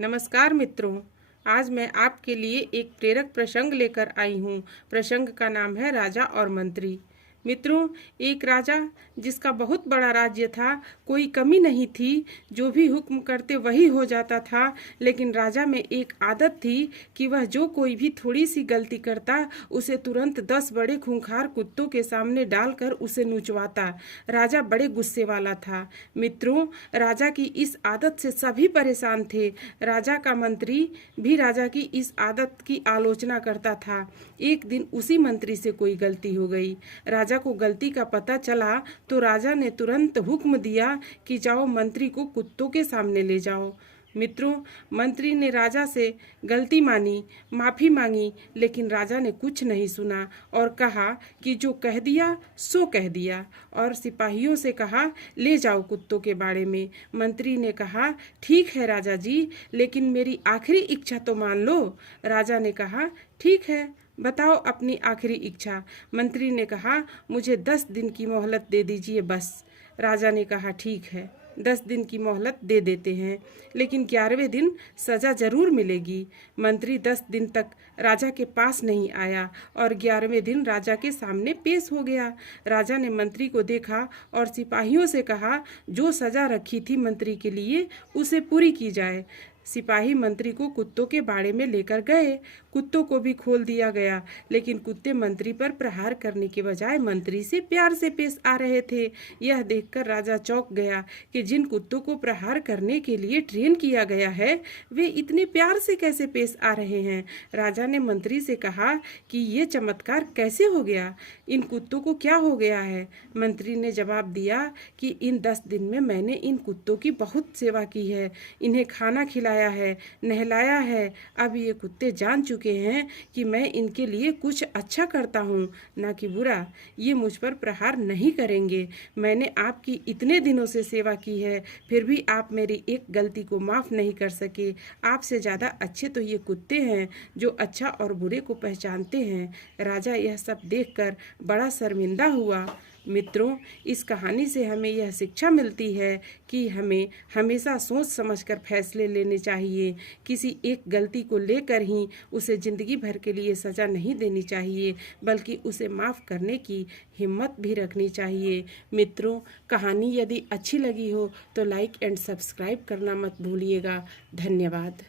नमस्कार मित्रों, आज मैं आपके लिए एक प्रेरक प्रसंग लेकर आई हूँ। प्रसंग का नाम है राजा और मंत्री। मित्रों, एक राजा जिसका बहुत बड़ा राज्य था, कोई कमी नहीं थी, जो भी हुक्म करते वही हो जाता था। लेकिन राजा में एक आदत थी कि वह जो कोई भी थोड़ी सी गलती करता उसे तुरंत 10 बड़े खूंखार कुत्तों के सामने डालकर उसे नुचवाता। राजा बड़े गुस्से वाला था। मित्रों, राजा की इस आदत से सभी परेशान थे। राजा का मंत्री भी राजा की इस आदत की आलोचना करता था। एक दिन उसी मंत्री से कोई गलती हो गई। राजा को गलती का पता चला तो राजा ने तुरंत हुक्म दिया कि जाओ, मंत्री को कुत्तों के सामने ले जाओ। मित्रों, मंत्री ने राजा से गलती मानी, माफ़ी मांगी, लेकिन राजा ने कुछ नहीं सुना और कहा कि जो कह दिया सो कह दिया, और सिपाहियों से कहा ले जाओ कुत्तों के बाड़े में। मंत्री ने कहा ठीक है राजा जी, लेकिन मेरी आखिरी इच्छा तो मान लो। राजा ने कहा ठीक है, बताओ अपनी आखिरी इच्छा। मंत्री ने कहा मुझे 10 दिन की मोहलत दे दीजिए बस। राजा ने कहा ठीक है, 10 दिन की मोहलत दे देते हैं, लेकिन 11वें दिन सजा जरूर मिलेगी। मंत्री 10 दिन तक राजा के पास नहीं आया और 11वें दिन राजा के सामने पेश हो गया। राजा ने मंत्री को देखा और सिपाहियों से कहा जो सजा रखी थी मंत्री के लिए उसे पूरी की जाए। सिपाही मंत्री को कुत्तों के बाड़े में लेकर गए। कुत्तों को भी खोल दिया गया, लेकिन कुत्ते मंत्री पर प्रहार करने के बजाय मंत्री से प्यार से पेश आ रहे थे। यह देखकर राजा चौंक गया कि जिन कुत्तों को प्रहार करने के लिए ट्रेन किया गया है वे इतने प्यार से कैसे पेश आ रहे हैं। राजा ने मंत्री से कहा कि ये चमत्कार कैसे हो गया, इन कुत्तों को क्या हो गया है। मंत्री ने जवाब दिया कि इन 10 दिन में मैंने इन कुत्तों की बहुत सेवा की है, इन्हें खाना खिलाया है, नहलाया है। अब ये कुत्ते जान चुके हैं कि मैं इनके लिए कुछ अच्छा करता हूँ, ना कि बुरा। ये मुझ पर प्रहार नहीं करेंगे। मैंने आपकी इतने दिनों से सेवा की है, फिर भी आप मेरी एक गलती को माफ़ नहीं कर सके। आपसे ज़्यादा अच्छे तो ये कुत्ते हैं जो अच्छा और बुरे को पहचानते हैं। राजा यह सब देखकर बड़ा शर्मिंदा हुआ। मित्रों, इस कहानी से हमें यह शिक्षा मिलती है कि हमें हमेशा सोच समझकर फैसले लेने चाहिए। किसी एक गलती को लेकर ही उसे ज़िंदगी भर के लिए सज़ा नहीं देनी चाहिए, बल्कि उसे माफ़ करने की हिम्मत भी रखनी चाहिए। मित्रों, कहानी यदि अच्छी लगी हो तो लाइक एंड सब्सक्राइब करना मत भूलिएगा। धन्यवाद।